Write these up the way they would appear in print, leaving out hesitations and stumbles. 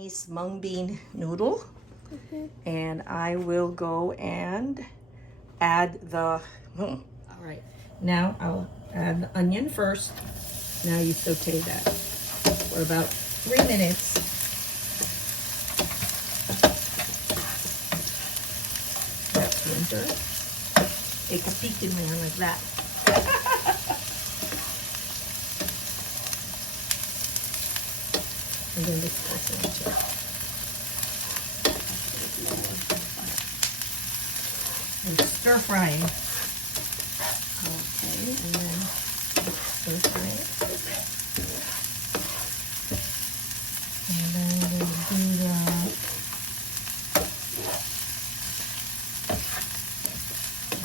Chinese mung bean noodle. And I will go and add the, all right, now I'll add the onion first. Now you saute that for about 3 minutes. That's winter. Ikapitin mo yan like that. And then this goes into it. And stir frying. Okay, and then stir fry it. And then we'll do the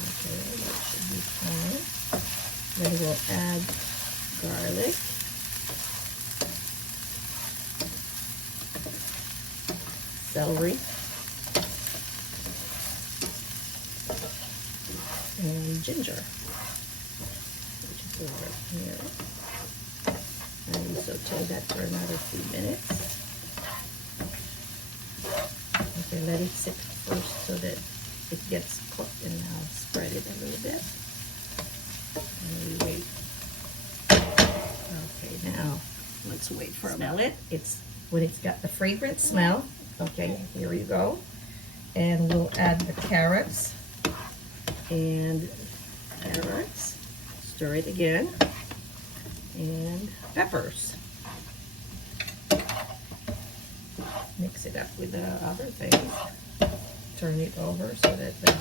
okay, that should be fine. Then we'll add garlic. Celery. And ginger, which is over here. And we saute that for another few minutes. Okay, let it sit first so that it gets cooked, and now spread it a little bit. And we wait. Okay, now let's wait for a minute. It's when it's got the fragrant smell. Okay, here you go. And we'll add the carrots. And carrots, stir it again, and peppers. Mix it up with the other things. Turn it over so that the,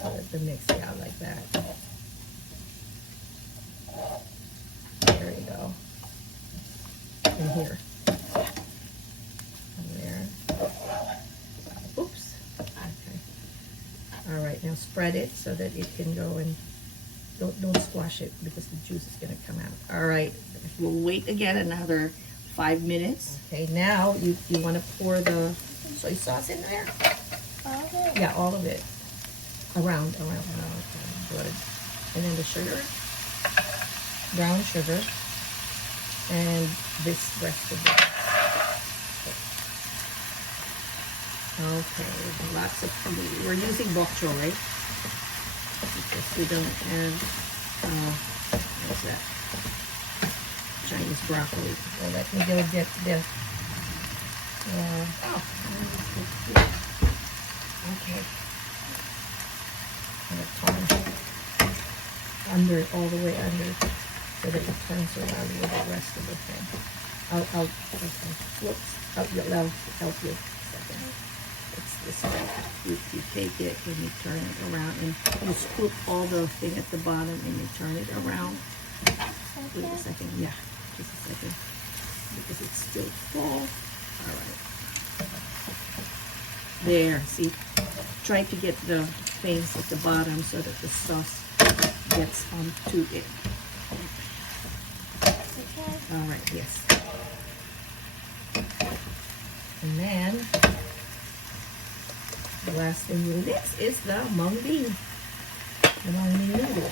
so that the mix out like that. There you go. And here. And there. Oops. Okay. All right, now spread it so that it can go, and don't squash it because the juice is going to come out. All right, we'll wait again another 5 minutes. Okay, now you want to pour the soy sauce in there. All of it? Yeah, all of it. Around. Okay, good. And then the sugar, brown sugar, and this rest of it. Okay, lots of, we're using bokchoy because we don't have, what's that? Chinese broccoli. Well, let me go get the, okay. And the tongue under, all the way under, so that it turns around with the rest of the thing. Okay, whoops, I'll help you a second. It's this way. You take it and you turn it around, and you scoop all the thing at the bottom and you turn it around. Wait a second. Yeah, just a second. Because it's still full. All right. There, see? Try to get the things at the bottom so that the sauce gets onto it. All right, yes. And then the last thing you'll mix is the mung bean. The mung bean noodle.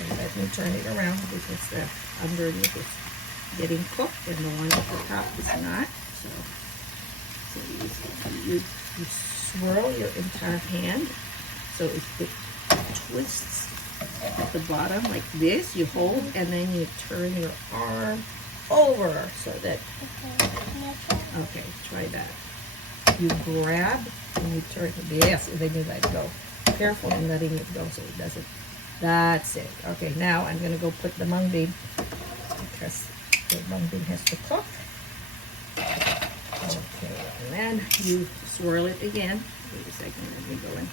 Okay, let me turn it around because the underneath is getting cooked and the one at the top is not. So you swirl your entire hand so it twists at the bottom like this. You hold and then you turn your arm over so that, okay, try that. You grab and you turn, yes, and then you let go. Careful in letting it go so it doesn't, that's it. Okay, now I'm gonna go put the mung bean because the mung bean has to cook. Okay, and then you swirl it again. Wait a second, let me go and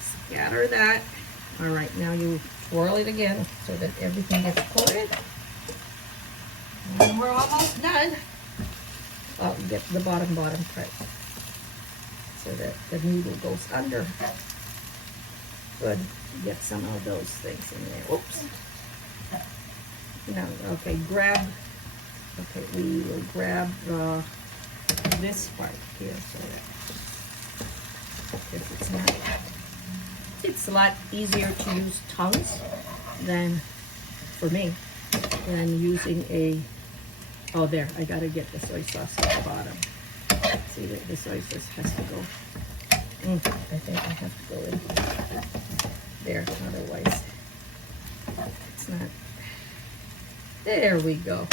scatter that. All right, now you swirl it again so that everything gets coated. And we're almost done. I'll get the bottom part so that the noodle goes under. Good. Get some of those things in there. Oops. Now, okay, we will grab this part here so that if it's not, it's a lot easier to use tongues than for me. And I'm using a, oh there, I gotta get the soy sauce at the bottom. See, the soy sauce has to go. I think I have to go in there, otherwise it's not. There we go.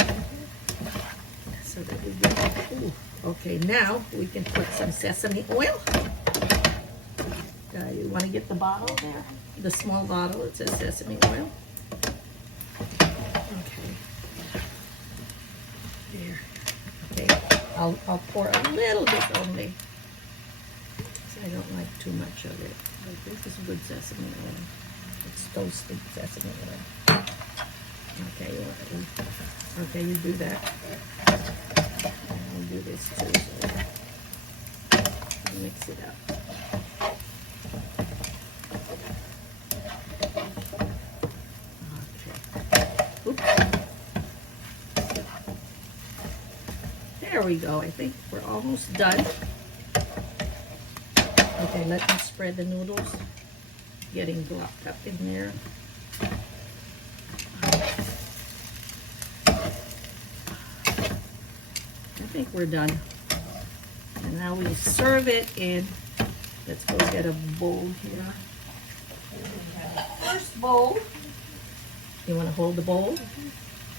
So that we get, ooh, okay, now we can put some sesame oil. You want to get the bottle there? The small bottle, it says sesame oil. Okay. There. Okay, I'll pour a little bit only. I don't like too much of it, but this is good sesame oil. It's toasted sesame oil. Okay, you do that. And I'll do this too. So mix it up. Okay. Oops. There we go. I think we're almost done. Okay, let me spread the noodles. Getting glopped up in there. I think we're done. And now we serve it in, let's go get a bowl here. First bowl. You want to hold the bowl?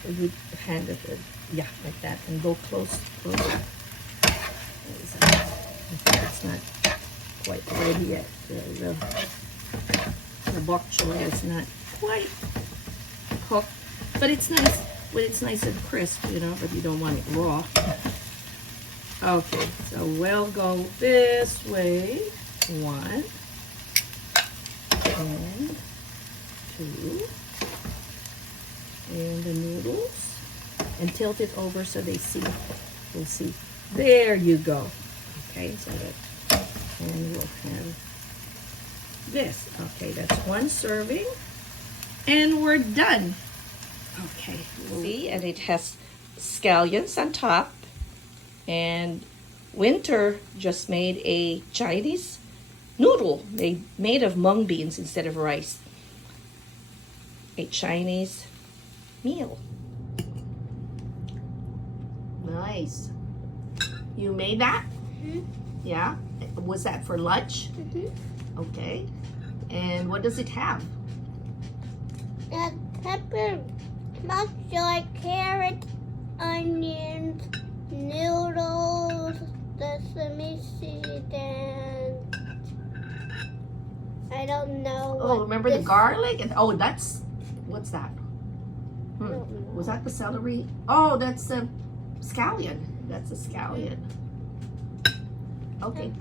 Or you hand it, yeah, like that. And go close. It's not quite ready yet. The bokchoy is not quite cooked, but it's nice. But it's nice and crisp, you know. But you don't want it raw. Okay, so we'll go this way. 1 and 2, and the noodles, and tilt it over so they see. We'll see. There you go. Okay, so that. And we'll have this. Okay, that's 1 serving. And we're done. Okay. See, and it has scallions on top. And Winter just made a Chinese noodle made of mung beans instead of rice. A Chinese meal. Nice. You made that? Mm-hmm. Yeah? Was that for lunch? Mm-hmm. Okay. And what does it have? Pepper, bokchoy, carrot, onions, noodles, sesame seed, and I don't know. Oh, remember the garlic? And oh, that's, what's that? Was that the celery? Oh, that's the scallion. That's the scallion. Okay.